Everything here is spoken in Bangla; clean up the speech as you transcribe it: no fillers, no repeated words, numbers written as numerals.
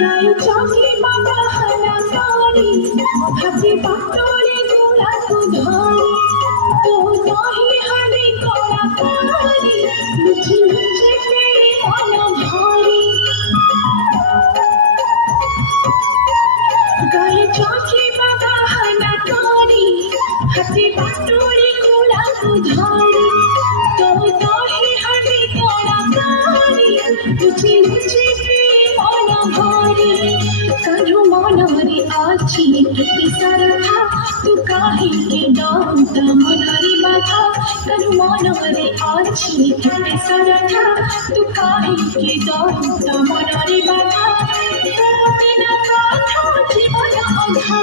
গায়ে চকে বাবা হানা কারি হাতে পাটরে গোলাপ ধরে তো নাহি হাড়ি করা কারি লুচি লুচি মন ভারি গায়ে চকে বাবা হানা কারি হাতে পাটরে গোলাপ ধরে তো নাহি হাড়ি করা কারি লুচি লুচি মন ভারি करू मनोरे आची किती सरथा तू काहे के दांत मनोरे बाधा करू मनोरे आची किती सरथा तू काहे के दांत मनोरे बाधा बिना कथा जीवन अधा